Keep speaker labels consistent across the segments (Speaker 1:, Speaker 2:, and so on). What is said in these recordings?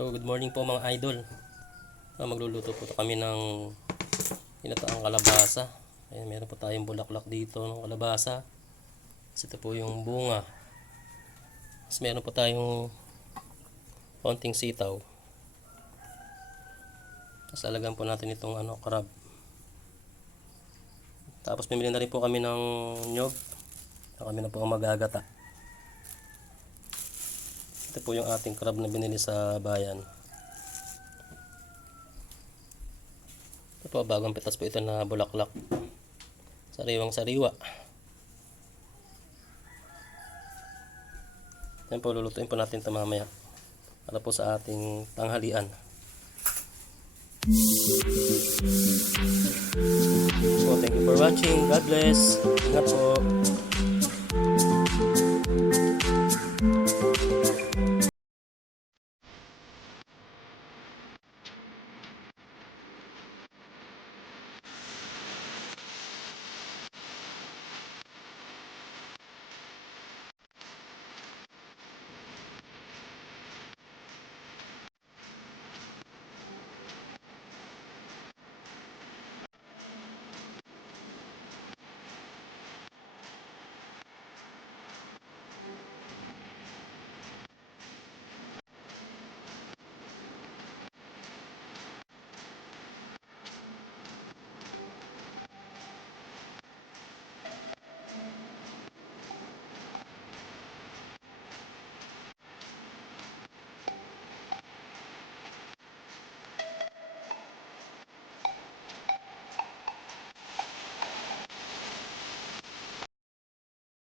Speaker 1: So, good morning po mga idol. Ah, magluluto po kami ng tinataang kalabasa. Ayan, meron po tayong bulaklak dito ng kalabasa. Tapos ito po yung bunga. Tapos meron po tayong konting sitaw. Tapos alagyan po natin itong ano, crab. Tapos bumili na rin po kami ng nyog. Na kami na po ang magagata. Ito po yung ating crab na binili sa bayan. Ito po, bagong pitas po ito na bulaklak. Sariwang sariwa. Yan po, lulutuin po natin ito mamaya. Para po sa ating tanghalian. So, thank you for watching. God bless. Ingat po.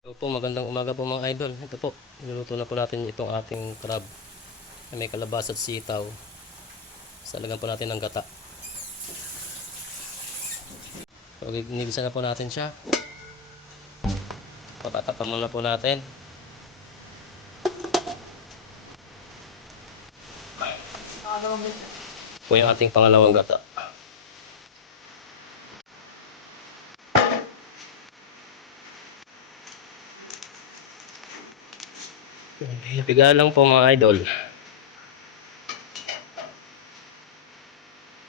Speaker 1: So po, magandang umaga po mga idol. Ito po, niluluto na po natin itong ating crab. Na may kalabasa at sitaw. Salagan po natin ng gata. So, nilisa na po natin siya. Papatapan muna po natin. Po yung ating pangalawang gata. Piga lang po mga idol.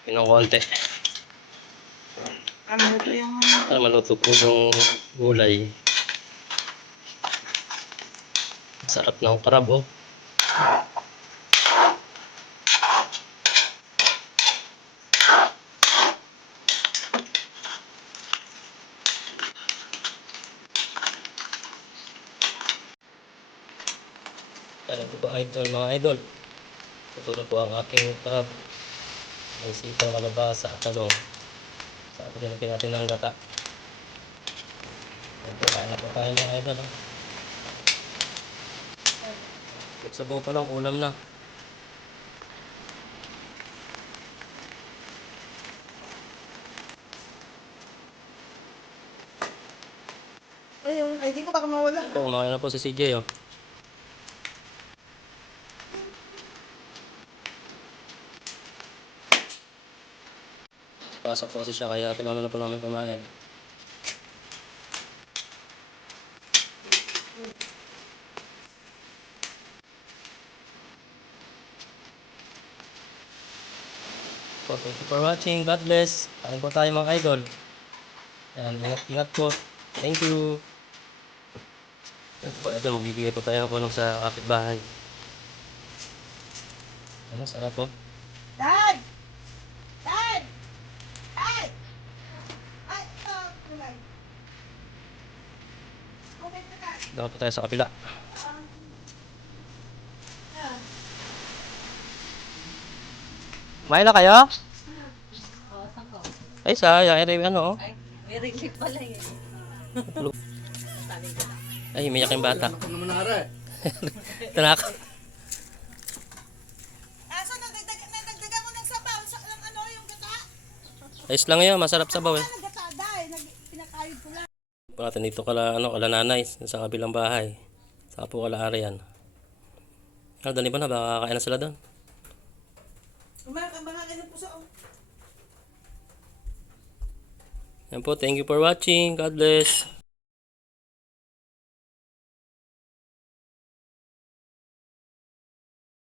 Speaker 1: Pinong konti.
Speaker 2: Ano ito yung
Speaker 1: Para maluto po yung gulay. Sarap ng crab oh. Kaya ito po idol, mga idol. Na po ang aking crab. May sitaw, kalabasa, at talong. Sa atin nilagyan natin ng gata. Ito, kain na po tayo mga idol. Oh. Sabaw pa lang, ulam na.
Speaker 2: Ay, yung ID ko baka mawala.
Speaker 1: Po, kumakain na po si CJ oh. Pasok po kasi siya kaya tinanong na po namin kumain. Po, thank you for watching. God bless. Kain po tayo mga idol. Yan, ingat, ingat po. Thank you. Ito po, ito, magbibigay po tayo ng tulong sa kapitbahay. Ano, sarap po. Po tayo sa kapila. Kumain na kayo? Ay, sayang. Ay, ano, oh.
Speaker 3: May relief pala eh.
Speaker 1: Ay, umiyak yung bata.
Speaker 4: Eh.
Speaker 1: Tanak.
Speaker 2: Nagdagdag, nagdagdagan mo ng sabaw sa ano?
Speaker 1: Ayos lang yun. Masarap sabaw eh.
Speaker 2: Ano gata, dahil nag, pinakayod ko lang.
Speaker 1: Po natin dito kala, ano, kala nanay. Sa kabilang bahay. Saka po kala Arian. Ano, dali ba na? Baka kakain na sila doon.
Speaker 2: Mga ganun po sa
Speaker 1: Yan po. Thank you for watching. God bless.